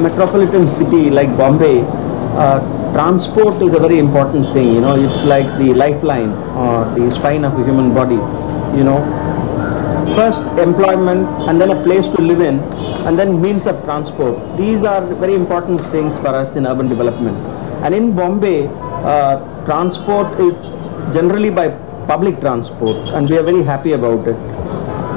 metropolitan city like Bombay, transport is a very important thing. You know, it's like the lifeline or the spine of a human body. You know, first employment and then a place to live in and then means of transport. These are very important things for us in urban development. And in Bombay, transport is generally by public transport, and we are very happy about it.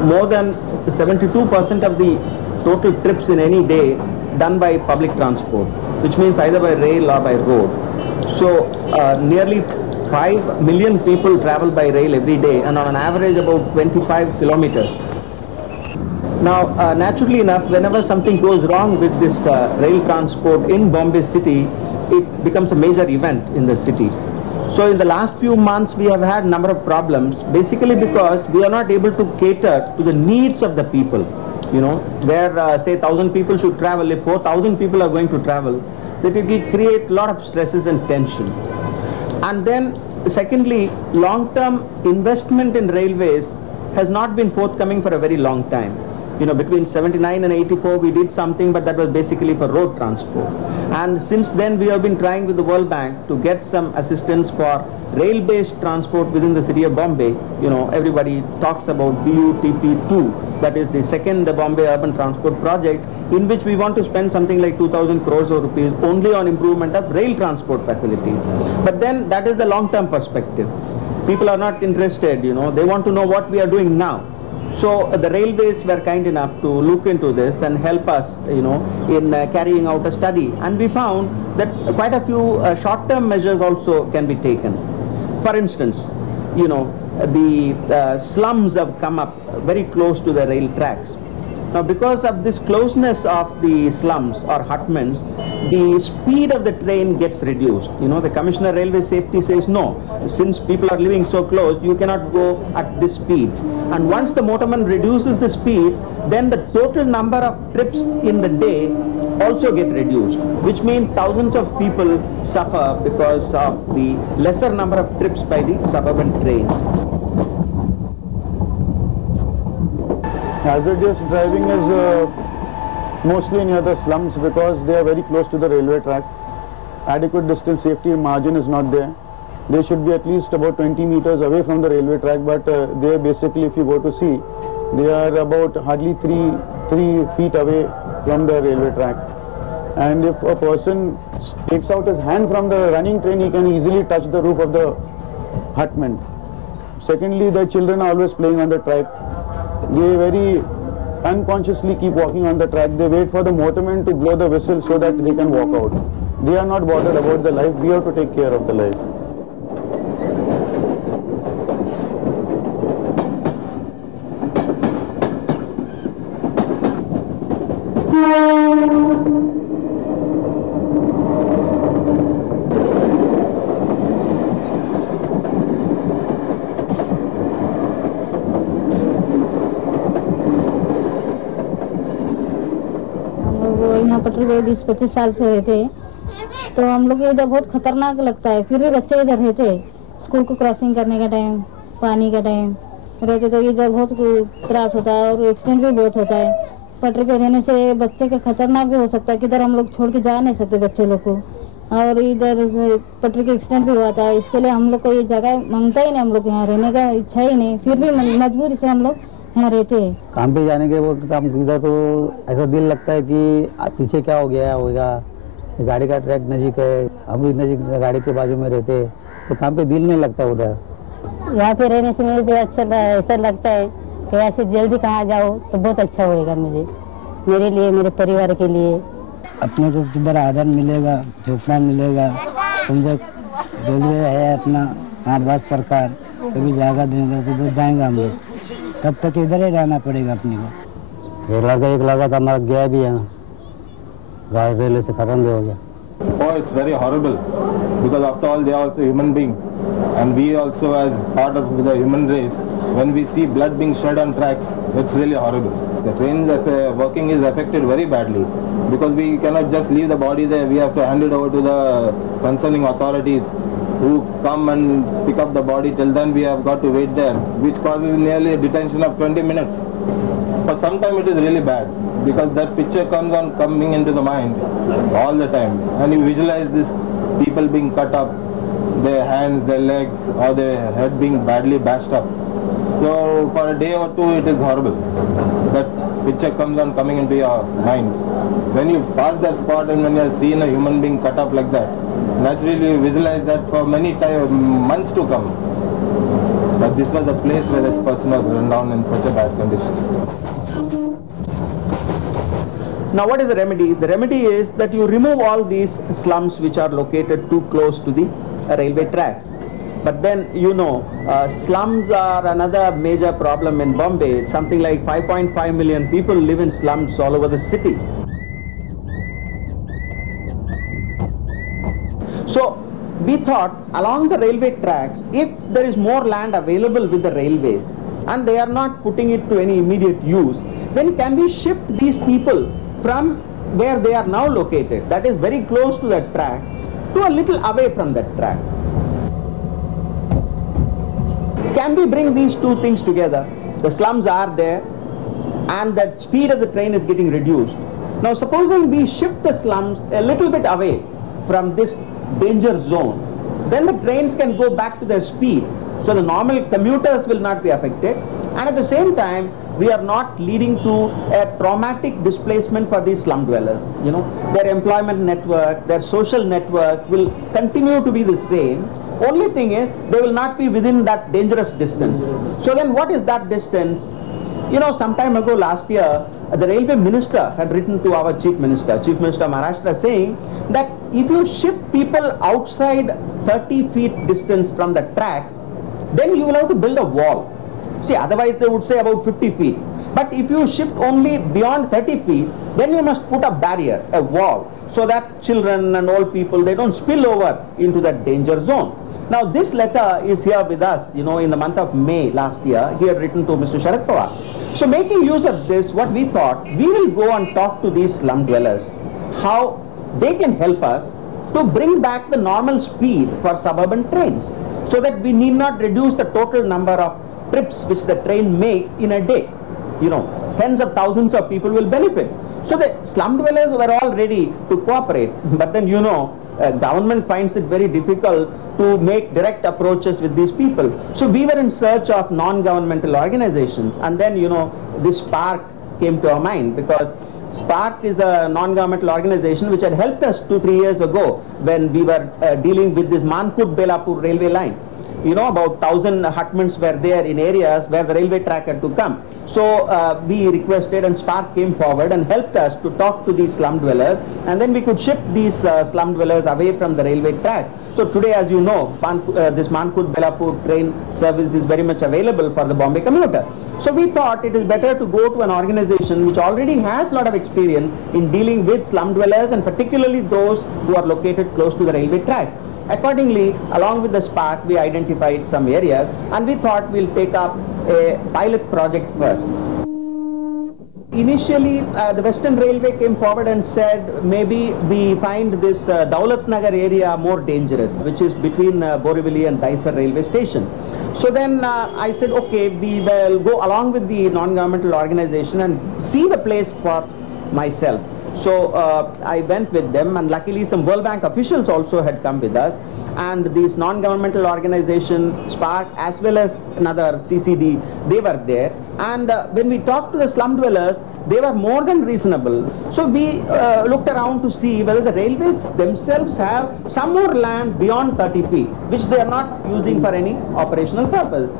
More than 72% of the total trips in any day done by public transport, which means either by rail or by road. So nearly 5 million people travel by rail every day, and on an average about 25 kilometers. Now, naturally enough, whenever something goes wrong with this rail transport in Bombay city, it becomes a major event in the city. So in the last few months, we have had a number of problems, basically because we are not able to cater to the needs of the people. You know, where say 1,000 people should travel, if 4,000 people are going to travel, that it will create a lot of stresses and tension. And then secondly, long-term investment in railways has not been forthcoming for a very long time. You know, between 79 and 84 we did something, but that was basically for road transport. And since then we have been trying with the World Bank to get some assistance for rail-based transport within the city of Bombay. You know, everybody talks about BUTP2, that is the second Bombay Urban Transport Project, in which we want to spend something like 2,000 crores of rupees only on improvement of rail transport facilities. But then that is the long-term perspective. People are not interested, you know, they want to know what we are doing now. So the railways were kind enough to look into this and help us, you know, in carrying out a study. And we found that quite a few short-term measures also can be taken. For instance, you know, the slums have come up very close to the rail tracks. Now, because of this closeness of the slums or hutments, the speed of the train gets reduced. You know, the Commissioner of Railway Safety says, no, since people are living so close, you cannot go at this speed. And once the motorman reduces the speed, then the total number of trips in the day also get reduced, which means thousands of people suffer because of the lesser number of trips by the suburban trains. Hazardous driving is mostly near the slums because they are very close to the railway track. Adequate distance safety margin is not there. They should be at least about 20 meters away from the railway track, but they are basically, if you go to see, they are about hardly 3 feet away from the railway track. And if a person takes out his hand from the running train, he can easily touch the roof of the hutment. Secondly, the children are always playing on the track. They very unconsciously keep walking on the track. They wait for the motorman to blow the whistle so that they can walk out. They are not bothered about the life. We have to take care of the life. यहाँ पटरी पे 20-25 साल से रहते हैं, तो हम लोग इधर बहुत खतरनाक लगता है। फिर भी बच्चे इधर रहते हैं, स्कूल को क्रॉसिंग करने का टाइम, पानी का टाइम रहते, तो इधर बहुत त्रास होता है और एक्सीडेंट भी बहुत होता है। पटरी पे रहने से बच्चे का खतरनाक भी हो सकता है, किधर हम लोग छोड़ के जा नहीं सकते बच्चे लोग को, और इधर पटरी का एक्सीडेंट भी हुआ था। इसके लिए हम लोग को ये जगह मांगता ही नहीं, हम लोग यहाँ रहने का इच्छा ही नहीं, फिर भी मजबूरी से हम लोग यहाँ रहते हैं। काम पे जाने के वक्त काम किया तो ऐसा दिल लगता है कि पीछे क्या हो गया होगा, गाड़ी का ट्रैक नजीक है, हम भी नजीक गाड़ी के बाजू में रहते हैं, तो काम पे दिल नहीं लगता उधर। यहाँ पे रहने से मुझे अच्छा ऐसा लगता है कि ऐसे जल्दी कहाँ जाओ तो बहुत अच्छा होएगा मुझे, मेरे लिए, मेरे परिवार के लिए। अपने को किधर आदर मिलेगा, झोपड़ा मिलेगा, समझो रेलवे है अपना, हमारे पास सरकार कभी जाएगा देगा तो उधर जाएंगे हम लोग, तब तक इधर ही रहना पड़ेगा अपने को। एक लड़का था हमारा गया भी है, गाड़ी रेलवे से खत्म भी हो गया। Oh, it's very horrible because after all they are also human beings, and we also as part of the human race, when we see blood being shed on tracks, it's really horrible. The trains working is affected very badly because we cannot just leave the body there. We have to hand it over to the concerning authorities who come and pick up the body. Till then we have got to wait there, which causes nearly a detention of 20 minutes. For some time it is really bad, because that picture coming into the mind all the time, and you visualize these people being cut up, their hands, their legs, or their head being badly bashed up. So for a day or two it is horrible. That picture coming into your mind. When you pass that spot and when you are seeing a human being cut up like that, naturally you visualize that for many months to come. But this was the place where this person was run down in such a bad condition. Now what is the remedy? The remedy is that you remove all these slums which are located too close to the railway tracks. But then, you know, slums are another major problem in Bombay. Something like 5.5 million people live in slums all over the city. So we thought along the railway tracks, if there is more land available with the railways and they are not putting it to any immediate use, then can we shift these people from where they are now located, that is very close to that track, to a little away from that track? Can we bring these two things together? The slums are there and that speed of the train is getting reduced. Now supposing we shift the slums a little bit away from this danger zone, then the trains can go back to their speed. So the normal commuters will not be affected, and at the same time we are not leading to a traumatic displacement for these slum dwellers. You know, their employment network, their social network will continue to be the same. Only thing is they will not be within that dangerous distance. So then what is that distance? You know, some time ago last year, the railway minister had written to our Chief Minister of Maharashtra, saying that if you shift people outside 30 feet distance from the tracks, then you will have to build a wall. See, otherwise they would say about 50 feet. But if you shift only beyond 30 feet, then you must put a barrier, a wall, so that children and old people, they don't spill over into that danger zone. Now this letter is here with us, you know, in the month of May last year. He had written to Mr. Sharad Pawar. So making use of this, what we thought, we will go and talk to these slum dwellers, how they can help us to bring back the normal speed for suburban trains, so that we need not reduce the total number of trips which the train makes in a day. You know, tens of thousands of people will benefit. So the slum dwellers were all ready to cooperate, but then, you know, government finds it very difficult to make direct approaches with these people. So we were in search of non-governmental organizations, and then, you know, this SPARC came to our mind, because SPARC is a non-governmental organization which had helped us 2-3 years ago when we were dealing with this Mankur-Belapur railway line. You know, about 1,000 hutments were there in areas where the railway track had to come. So we requested, and SPARC came forward and helped us to talk to these slum dwellers, and then we could shift these slum dwellers away from the railway track. So today, as you know, this Mankur-Belapur train service is very much available for the Bombay commuter. So we thought it is better to go to an organization which already has a lot of experience in dealing with slum dwellers, and particularly those who are located close to the railway track. Accordingly, along with the SPARC, we identified some areas, and we thought we'll take up a pilot project first. Initially, the Western Railway came forward and said maybe we find this Daulat Nagar area more dangerous, which is between Borivali and Daisar railway station. So then I said, okay, we will go along with the non-governmental organization and see the place for myself. So I went with them, and luckily some World Bank officials also had come with us, and these non-governmental organization, SPARC, as well as another CCD, they were there. And when we talked to the slum dwellers, they were more than reasonable. So we looked around to see whether the railways themselves have some more land beyond 30 feet, which they are not using for any operational purpose.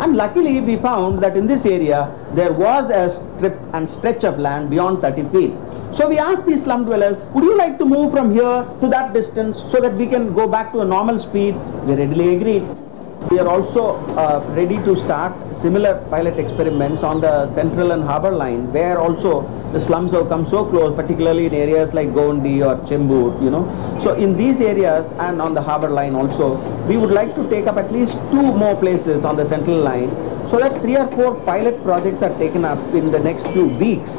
And luckily we found that in this area there was a strip and stretch of land beyond 30 feet. So we asked these slum dwellers, would you like to move from here to that distance so that we can go back to a normal speed? They readily agreed. We are also ready to start similar pilot experiments on the Central and Harbour line, where also the slums have come so close, particularly in areas like Gondi or Chembur, you know. So in these areas and on the Harbour line also, we would like to take up at least 2 more places on the Central line, so that 3 or 4 pilot projects are taken up in the next few weeks.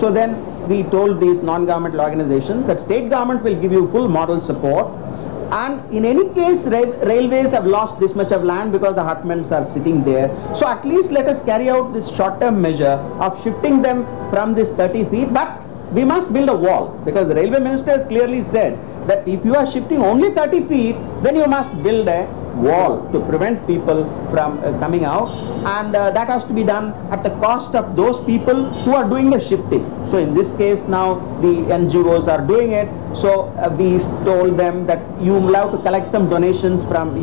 So then we told these non-governmental organizations that state government will give you full moral support. And in any case, railways have lost this much of land because the hutments are sitting there. So at least let us carry out this short-term measure of shifting them from this 30 feet, but we must build a wall, because the railway minister has clearly said that if you are shifting only 30 feet, then you must build a wall to prevent people from coming out, and that has to be done at the cost of those people who are doing the shifting. So in this case now the NGOs are doing it, so we told them that you will have to collect some donations from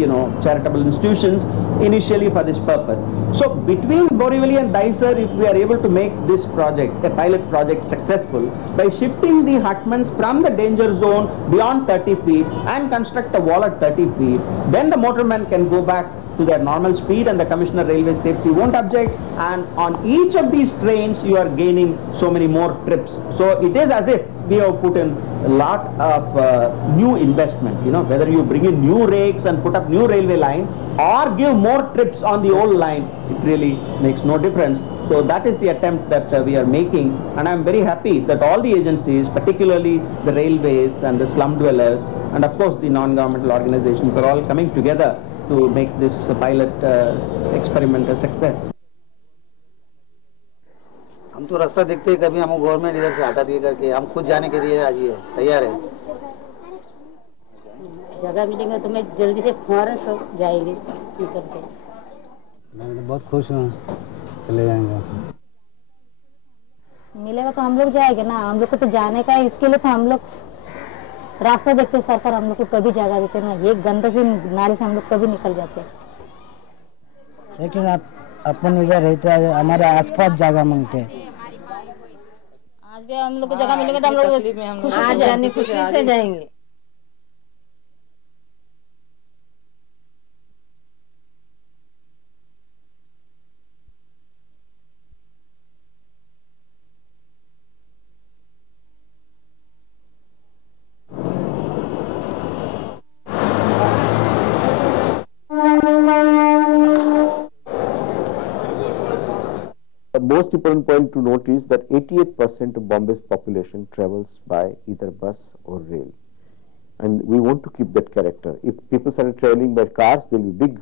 charitable institutions initially for this purpose. So between Borivali and Daisar, if we are able to make this project, a pilot project, successful by shifting the hutments from the danger zone beyond 30 feet and construct a wall at 30 feet, then the motormen can go back to their normal speed and the Commissioner Railway Safety won't object, and on each of these trains you are gaining so many more trips. So it is as if we have put in a lot of new investment, whether you bring in new rakes and put up new railway line or give more trips on the old line, it really makes no difference. So that is the attempt that we are making, and I am very happy that all the agencies, particularly the railways and the slum dwellers, and of course the non-governmental organizations, are all coming together to make this pilot experiment a success. हम तो रास्ता देखते ही कभी हम government इधर से हटा दिए करके हम खुद जाने के लिए राजी है, तैयार है। जगह मिलेंगे तो मैं जल्दी से फौरन सब जाएंगे करके। मैं तो बहुत खुश हूँ, चले जाएंगे। मिलेगा तो हम लोग जाएंगे ना, हम लोग को तो जाने का है, इसके लिए तो हम लोग रास्ता देखते सरकार हम लोग को कभी जगह देते ना, एक गंदे से नाले से हम लोग कभी निकल जाते। लेकिन आप अपन इधर रहते हैं, हमारे आसपास जगह मांगते हैं। आज भी हम लोग को जगह मिलेगा तो हम लोग खुशी से जाएंगे। The most important point to note is that 88% of Bombay's population travels by either bus or rail, and we want to keep that character. If people started traveling by cars, there will be big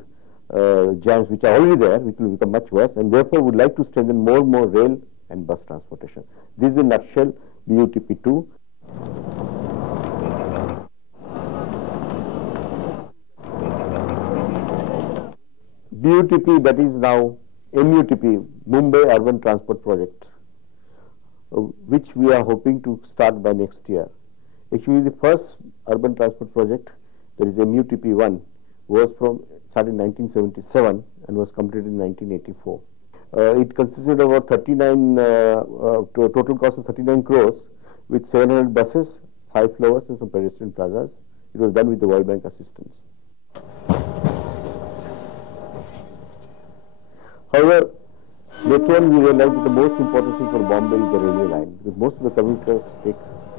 jams which are already there, which will become much worse, and therefore we would like to strengthen more and more rail and bus transportation. This is in a nutshell BUTP2. BUTP, that is now MUTP, Mumbai Urban Transport Project, which we are hoping to start by next year. Actually, the first urban transport project, that is MUTP1, was started in 1977 and was completed in 1984. It consisted of about 39, total cost of 39 crores with 700 buses, 5 floors and some pedestrian plazas. It was done with the World Bank assistance. However, later on we realized that the most important thing for Bombay is the railway line, because most of the commuters take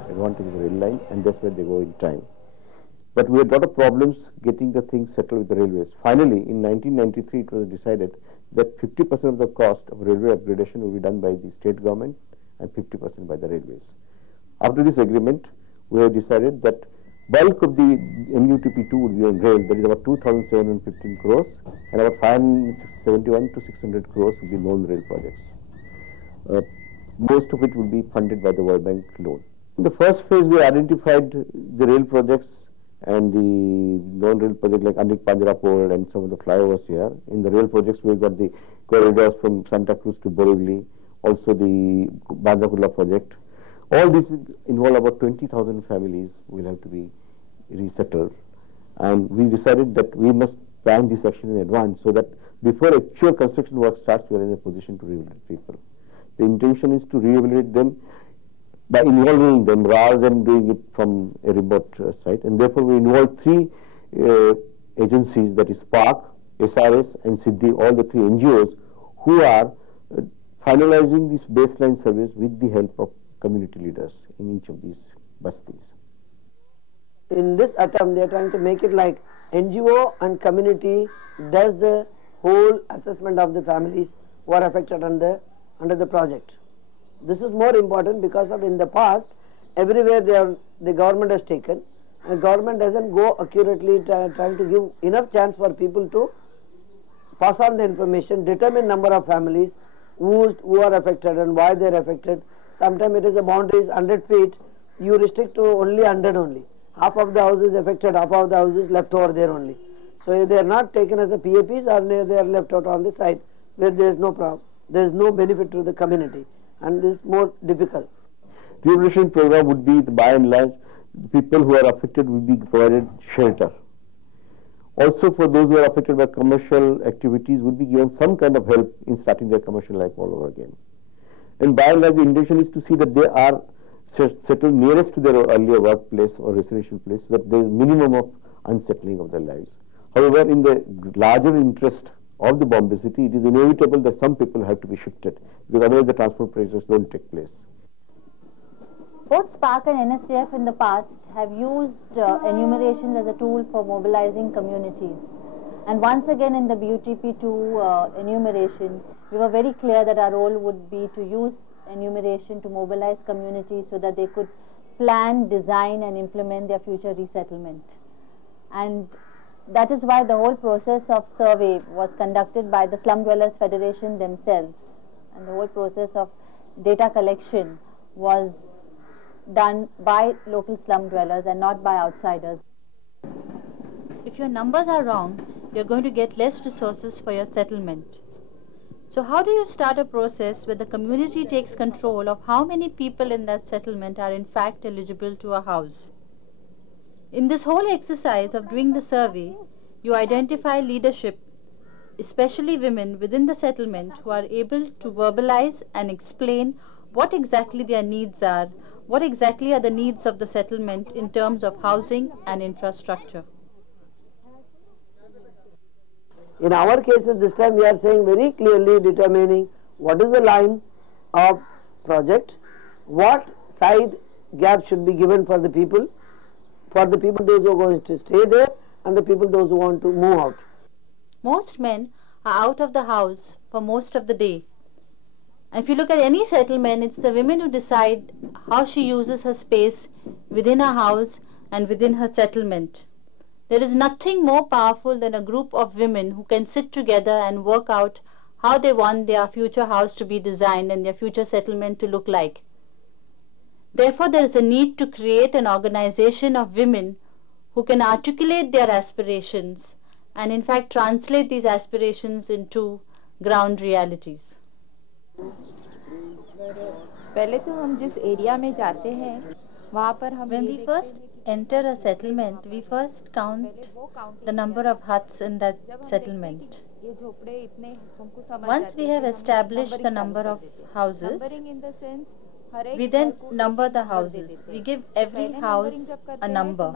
advantage of the rail line and that's where they go in time. But we had a lot of problems getting the things settled with the railways. Finally, in 1993 it was decided that 50% of the cost of railway upgradation will be done by the state government and 50% by the railways. After this agreement, we have decided that bulk of the MUTP2 will be on rail, that is about 2,715 crores, and about 571 to 600 crores will be non-rail projects. Most of it will be funded by the World Bank loan. In the first phase, we identified the rail projects and the non-rail projects like Anik Panjrapur and some of the flyovers here. In the rail projects, we got the corridors from Santa Cruz to Borivali, also the Bandra-Kurla project. All this will involve about 20,000 families will have to be resettled, and we decided that we must plan this action in advance so that before actual construction work starts, we are in a position to rehabilitate people. The intention is to rehabilitate them by involving them rather than doing it from a remote site, and therefore we involved 3 agencies, that is SPARC, SRS and Siddhi, all the 3 NGOs who are finalizing this baseline service with the help of community leaders in each of these bastis. In this attempt, they are trying to make it like NGO and community does the whole assessment of the families who are affected under the project. This is more important because of in the past, everywhere the government has taken, government doesn't go accurately trying to give enough chance for people to pass on the information, determine number of families who are affected and why they are affected. Sometimes it is the boundary is 100 feet, you restrict to only 100 only. Half of the house is affected, half of the house is left over there only. So they are not taken as a PAPs, or they are left out on the side where there is no problem, there is no benefit to the community, and this is more difficult. Rehabilitation program would be, by and large, people who are affected will be provided shelter. Also, for those who are affected by commercial activities, would be given some kind of help in starting their commercial life all over again. And by and large, the intention is to see that they are settled nearest to their earlier workplace or residential place, so that there is minimum of unsettling of their lives. However, in the larger interest of the Bombay city, it is inevitable that some people have to be shifted, because otherwise the transport processes don't take place. Both SPARC and NSDF in the past have used enumerations as a tool for mobilizing communities. And once again in the BUTP2 enumeration, we were very clear that our role would be to use enumeration to mobilize communities so that they could plan, design and implement their future resettlement. And that is why the whole process of survey was conducted by the Slum Dwellers Federation themselves. And the whole process of data collection was done by local slum dwellers and not by outsiders. If your numbers are wrong, you're going to get less resources for your settlement. So how do you start a process where the community takes control of how many people in that settlement are in fact eligible to a house? In this whole exercise of doing the survey, you identify leadership, especially women within the settlement, who are able to verbalize and explain what exactly their needs are, what exactly are the needs of the settlement in terms of housing and infrastructure. In our cases this time we are saying very clearly, determining what is the line of project, what side gap should be given for the people those who are going to stay there and the people those who want to move out. Most men are out of the house for most of the day. And if you look at any settlement, it's the women who decide how she uses her space within her house and within her settlement. There is nothing more powerful than a group of women who can sit together and work out how they want their future house to be designed and their future settlement to look like. Therefore, there is a need to create an organization of women who can articulate their aspirations and in fact translate these aspirations into ground realities. पहले तो हम जिस area में जाते हैं वहाँ पर हम When we first enter a settlement, we first count the number of huts in that settlement. Once we have established the number of houses, we then number the houses. We give every house a number.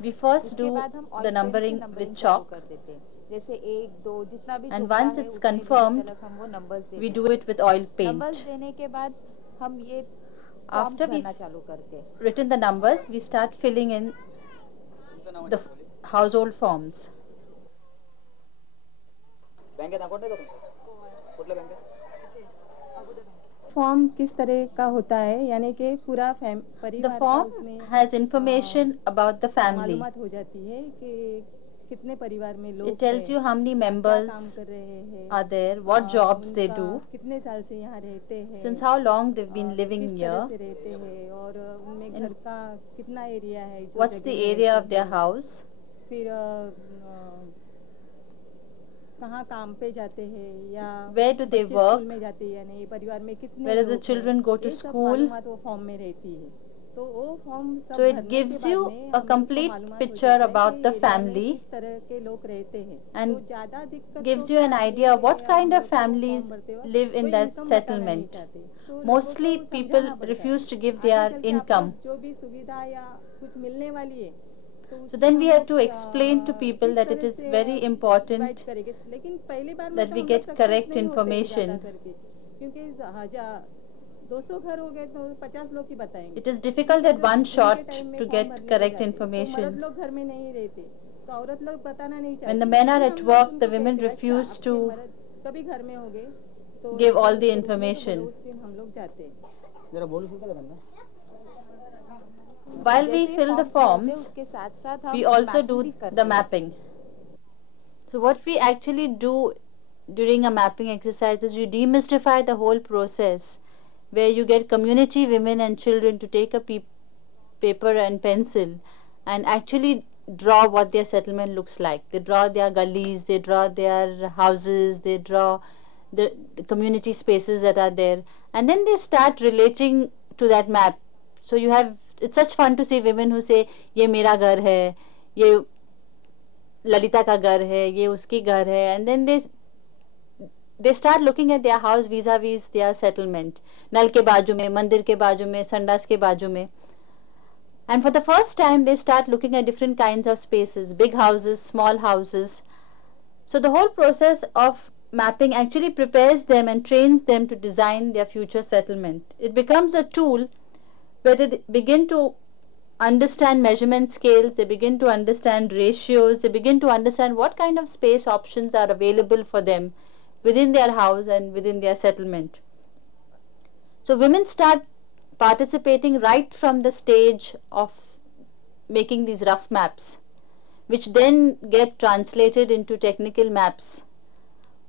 We first do the numbering with chalk, and once it's confirmed, we do it with oil paint. After we've written the numbers, we start filling in the household forms. Form किस तरह का होता है, यानी कि पूरा परिवार The form has information about the family. मालूमात हो जाती है कि कितने परिवार में लोग हैं, It tells you how many members are there, what jobs they do, कितने साल से यहाँ रहते हैं, since how long they've been living किस here, तरह से रहते हैं और उनमें घर का कितना एरिया है, what's the area of their house, फिर कहाँ काम पे जाते हैं या where do they work, में जाते हैं, यानी परिवार में कितने where do the children go to school. वो फॉर्म में रहती है. So it gives you a complete picture about the family and gives you an idea of what kind of families live in that settlement. Mostly people refuse to give their income. So then we have to explain to people that it is very important that we get correct information. It is difficult at one shot to get correct information. When the men are at work, the women refuse to give all the information. While we fill the forms, we also do the mapping. So what we actually do during a mapping exercise is you demystify the whole process, where you get community women and children to take a paper and pencil and actually draw what their settlement looks like. They draw their gullies, they draw their houses, they draw the community spaces that are there, and then they start relating to that map. So you have, it's such fun to see women who say, ye mera ghar hai, ye Lalita ka ghar hai, ye uski ghar hai, and then they start looking at their house vis-a-vis their settlement. Nal ke baaju mein, mandir ke baaju mein, sandas ke baaju mein. And for the first time, they start looking at different kinds of spaces, big houses, small houses. So the whole process of mapping actually prepares them and trains them to design their future settlement. It becomes a tool where they begin to understand measurement scales, they begin to understand ratios, they begin to understand what kind of space options are available for them within their house and within their settlement. So women start participating right from the stage of making these rough maps, which then get translated into technical maps.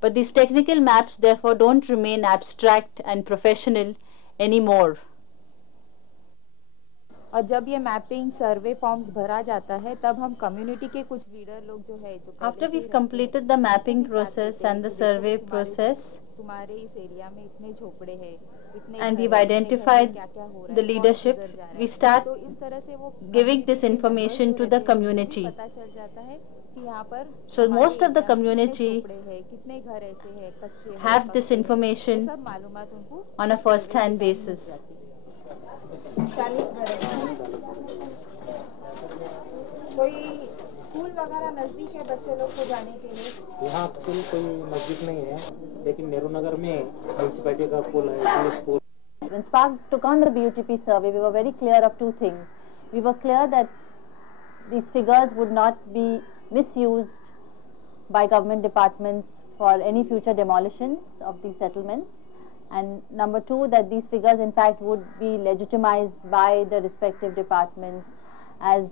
But these technical maps therefore don't remain abstract and professional anymore. और जब ये mapping सर्वे forms भरा जाता है तब हम community के कुछ लीडर लोग जो है जो After we've completed the mapping process and the survey process, तुम्हारे इस एरिया में इतने झोपड़े हैं, and we've identified the leadership, we start giving this information to the community. So most of the community have this information on a first-hand basis. कोई school वगैरह नजदीक है बच्चे लोग को जाने के लिए? यहाँ स्कूल कोई नजदीक नहीं है, लेकिन नेहरू नगर में म्युनिसिपैलिटी का स्कूल है, school. When SPARC took on the BUTP survey, we were very clear of two things. We were clear that these figures would not be misused by government departments for any future demolitions of these settlements. And number two, that these figures in fact would be legitimized by the respective departments as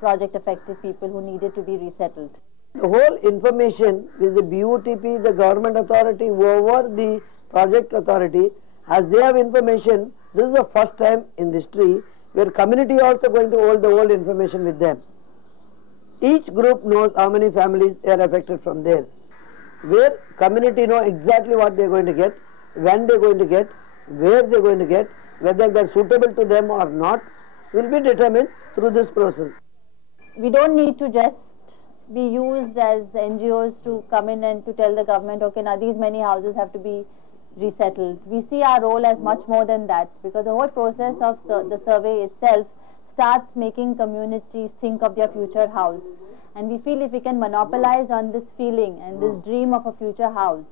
project affected people who needed to be resettled. The whole information with the BUTP, the government authority, whoever the project authority, as they have information, this is the first time in history where community also going to hold the whole information with them. Each group knows how many families are affected from there. Where community know exactly what they are going to get, when they are going to get, where they are going to get, whether they are suitable to them or not, will be determined through this process. We don't need to just be used as NGOs to come in and to tell the government, okay, now these many houses have to be resettled. We see our role as much more than that, because the whole process of the survey itself starts making communities think of their future house. And we feel if we can monopolize on this feeling and this dream of a future house,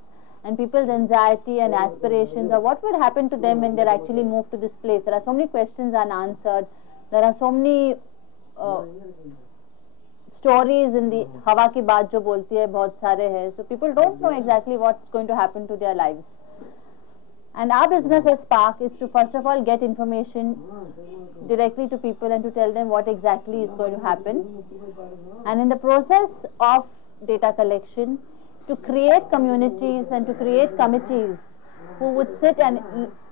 and people's anxiety and aspirations of what would happen to them when they're actually moved to this place. There are so many questions unanswered. There are so many stories in the hawa ki baat jo bolti hai, bahut sare hai. So people don't know exactly what's going to happen to their lives. And our business as SPARC is to first of all get information directly to people and to tell them what exactly is going to happen. And in the process of data collection, to create communities and to create committees who would sit and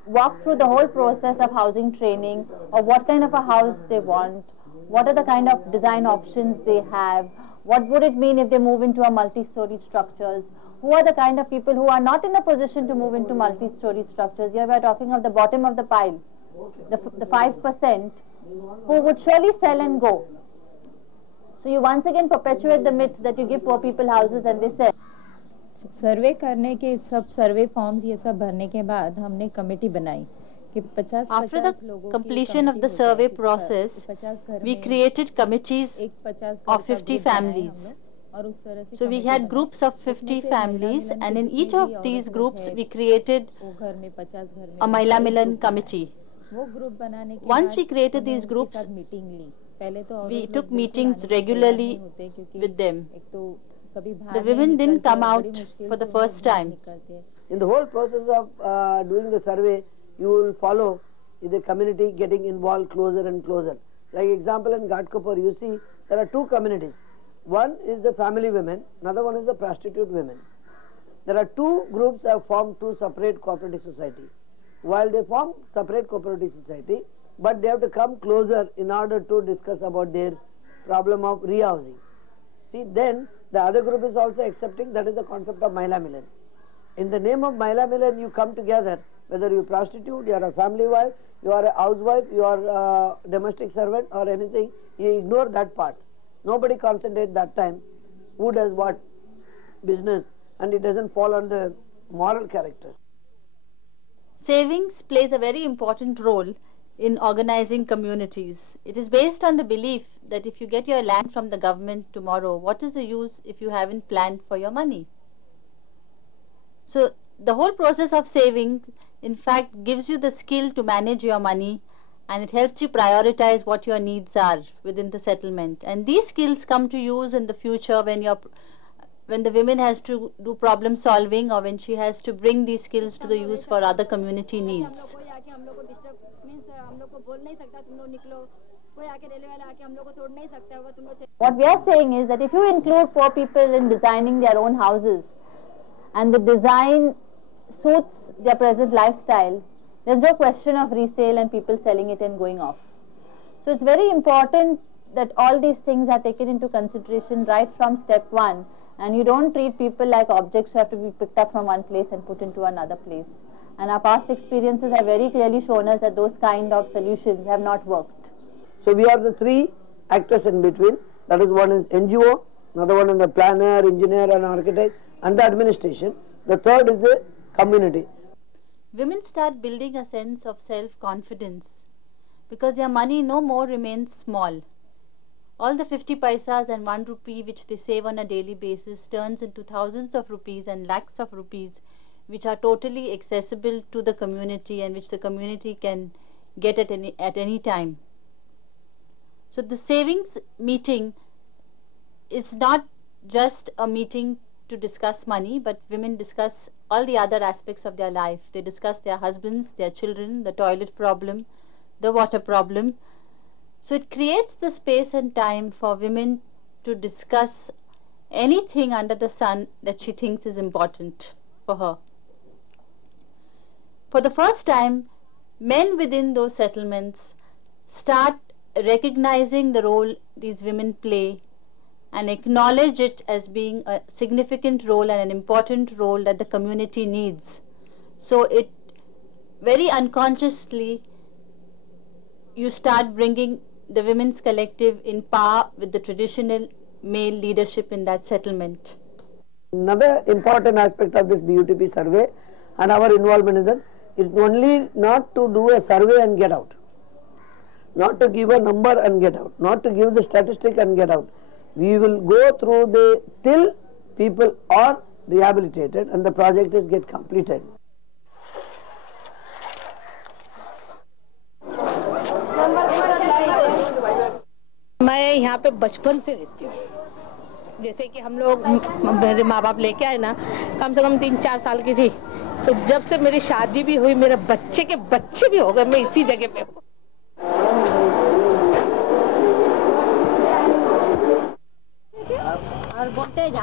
walk through the whole process of housing training, of what kind of a house they want, what are the kind of design options they have, what would it mean if they move into a multi-story structures, who are the kind of people who are not in a position to move into multi-story structures. Here we are talking of the bottom of the pile, the 5% who would surely sell and go. So you once again perpetuate the myth that you give poor people houses and they sell. सर्वे करने के सब सर्वे forms ये सब भरने के बाद हमने committee बनाई कि 50 After the completion of the survey process, we created committees of 50 families. So we had groups of 50 families, and in each of these groups we created a Mahila Milan committee. Once we created these groups, we took meetings regularly with them. The women didn't come out for the first time. In the whole process of doing the survey, you will follow the community getting involved closer and closer. Like example in Ghatkopar, you see there are two communities. One is the family women, another one is the prostitute women. There are two groups have formed two separate cooperative society. While they form separate cooperative society, but they have to come closer in order to discuss about their problem of rehousing. See, then the other group is also accepting, that is the concept of Mahila Milan. In the name of Mahila Milan, you come together, whether you prostitute, you are a family wife, you are a housewife, you are a domestic servant or anything, you ignore that part. Nobody concentrates that time who does what business, and it doesn't fall on the moral characters. Savings plays a very important role in organizing communities. It is based on the belief that if you get your land from the government tomorrow, what is the use if you haven't planned for your money? So the whole process of saving, in fact, gives you the skill to manage your money, and it helps you prioritize what your needs are within the settlement. And these skills come to use in the future when the women has to do problem solving, or when she has to bring these skills to the use for other community needs. What we are saying is that if you include poor people in designing their own houses, and the design suits their present lifestyle, there's no question of resale and people selling it and going off. So it's very important that all these things are taken into consideration right from step one, and you don't treat people like objects who have to be picked up from one place and put into another place. And our past experiences have very clearly shown us that those kind of solutions have not worked. So we are the three actors in between. That is, one is NGO, another one is the planner, engineer and architect, and the administration. The third is the community. Women start building a sense of self-confidence because their money no more remains small. All the 50 paisas and 1 rupee which they save on a daily basis turns into thousands of rupees and lakhs of rupees, which are totally accessible to the community and which the community can get at any time. So the savings meeting is not just a meeting to discuss money, but women discuss all the other aspects of their life. They discuss their husbands, their children, the toilet problem, the water problem. So it creates the space and time for women to discuss anything under the sun that she thinks is important for her. For the first time, men within those settlements start recognizing the role these women play and acknowledge it as being a significant role and an important role that the community needs. So it very unconsciously, you start bringing the women's collective in par with the traditional male leadership in that settlement. Another important aspect of this BUTP survey and our involvement is that it's only not to do a survey and get out, not to give a number and get out, not to give the statistic and get out. We will go through till people are rehabilitated and the project is get completed. मैं यहाँ पे बचपन से रहती हूँ। जैसे कि हम लोग मेरे माँ बाप लेके आए ना, कम से कम 3-4 साल की थी, तो जब से मेरी शादी भी हुई, मेरे बच्चे के बच्चे भी हो गए, मैं इसी जगह पे हूँ। और बोलते जा